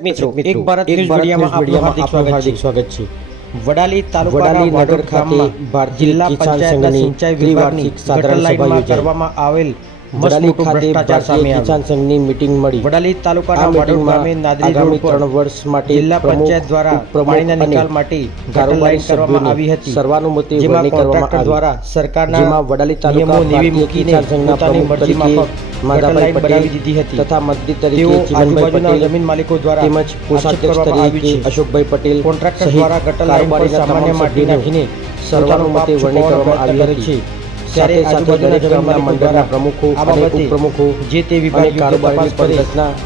દર્શક મિત્રો એક ભારત એક મીડિયામાં આપનું હાર્દિક સ્વાગત છે વડાલી તાલુકાના નગર વાડોદ ખાતે ભારતીય જિલ્લા પંચાયતના સિંચાઈ વિભાગની ગટર. કરવામાં આવેલ વડાલી ખાતે ભારતીય કિસાન સંઘની મીટિંગ મળી. વડાલી તાલુકાના વાડોદ ગામે નાદરી રોડ પર ત્રણ વર્ષ માટે જિલ્લા પંચાયત દ્વારા પાણીના નિકાલ માટે ગટર કરવામાં આવી હતી. સર્વાનુમતે જેમાં કોન્ટ્રાક્ટર દ્વારા સરકારના જેમાં વડાલી તાલુકા નિયમો નેવી મૂકીને કિસાન સંઘના પ્રમુખ તરીકે માધાભાઈ બનાવી દીધી હતી. તથા મંત્રી તરીકે ચીમનભાઈ પટેલ જમીન માલિકો દ્વારા તેમજ કોષાધ્યક્ષ તરીકે અશોકભાઈ પટેલ કોન્ટ્રાક્ટર દ્વારા ગટર લાઈન સામાન્ય માટી નાખીને સર્વાનુમતે વર્ણિત કરવામાં આવી હતી. ત્યારે આજુબાજુના ગામના મંડળના પ્રમુખો અને ઉપપ્રમુખો જે તે વિભાગ અને યોગ્ય તપાસ કરે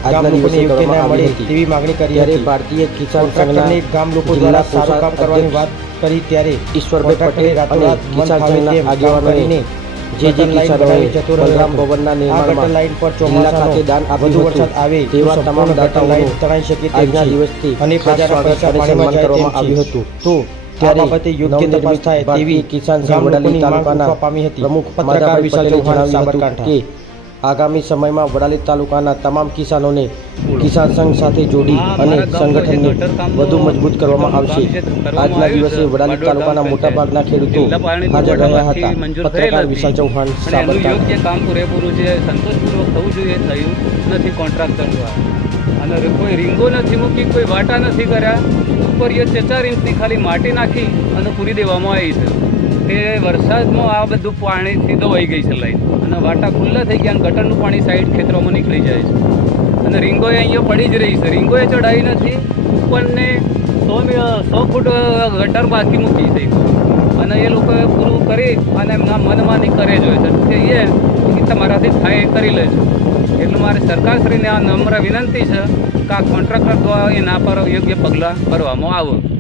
આજના દિવસે કરવામાં આવી હતી. તેવી માંગણી કરી ત્યારે ભારતીય કિસાન સંઘના ગામ લોકો દ્વારા સારું કામ કરવાની વાત કરી ત્યારે ઈશ્વરભાઈ પટેલ અને કિસાન સંઘના આગેવાનોને જે જે કિસાનોએ બલરામ ભવનના નિર્માણમાં લાઇન પર ચોમાસા સાથે ખાતે દાન આપ્યું વધુ. વરસાદ આવે તેવા તમામ દાતાઓનું તણાઈ શકે આજના દિવસથી અને પ્રજાના પૈસા પાણીમાં કરવામાં આવ્યું હતું. તો આ બાબતે યોગ્ય તપાસ થાય તેવી કિસાન સંઘ તાલુકાના પામી હતી. પ્રમુખ પત્રકાર વિશાલ ચૌહાણ સાબરકાંઠા કે આગામી સમયમાં વડાલી તાલુકાના તમામ કિસાનોને કિસાન સંઘ સાથે જોડી અને સંગઠનને વધુ મજબૂત કરવામાં આવશે. આજના દિવસે વડાલી તાલુકાના મોટાભાગના ખેડૂતો હાજર રહ્યા હતા. પત્રકાર વિશાલ ચૌહાણ સાબરકાંઠા. યોગ્ય કામ પૂરેપૂરું છે સંતોષપૂર્વક થવું જોઈએ થયું નથી કોન્ટ્રાક્ટર દ્વારા. અને કોઈ રીંગો નથી મૂકી, કોઈ વાટા નથી કર્યા, ઉપર એ ચાર ચાર ઇંચની ખાલી માટી નાખી અને પૂરી દેવામાં આવી છે. તે વરસાદમાં આ બધું પાણી સીધો વહી ગઈ છે લાઈન. અને વાટા ખુલ્લા થઈ ગયા ગટરનું પાણી સાઈડ ખેતરોમાં નીકળી જાય છે. અને રીંગોએ અહીંયા પડી જ રહી છે. રીંગોએ ચડાવી નથી. ઉપરને સો સો ફૂટ ગટર બાકી મૂકી છે. અને એ લોકોએ પૂરું કરી અને એમના મનમાની કરે જ હોય છે. એ તમારાથી થાય, એ કરી લેજો. એટલે મારે સરકારશ્રીને આ નમ્ર વિનંતી છે કે આ કોન્ટ્રાક્ટર દ્વારા એના પર યોગ્ય પગલાં ભરવામાં આવે.